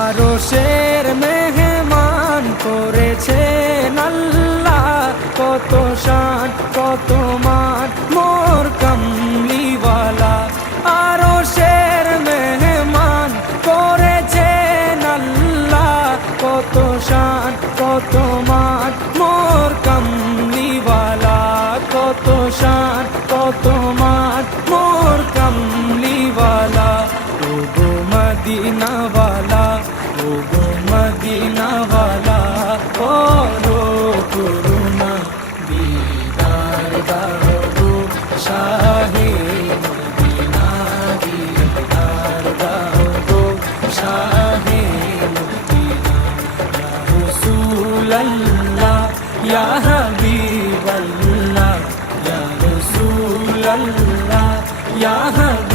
আরশের মেহমান করেছেন আল্লাহ, কত শান কত মান মোর কামলিওয়ালা। আরশের মেহমান করেছেন আল্লাহ, কত শান কত মান মোর কামলিওয়ালা, কত শান কত মান মোর কামলিওয়ালা। ও গো মদিনাওয়ালা, ও গো মদিনাওয়ালা, করো করুণা দিদার দাও গো শাহে মদিনা, দিদার দাও গো শাহে মদিনা। ইয়া রাসূলাল্লাহ ইয়া হাবিবাল্লাহ, ইয়া রাসূলাল্লাহ ইয়া হাবিবাল্লাহ।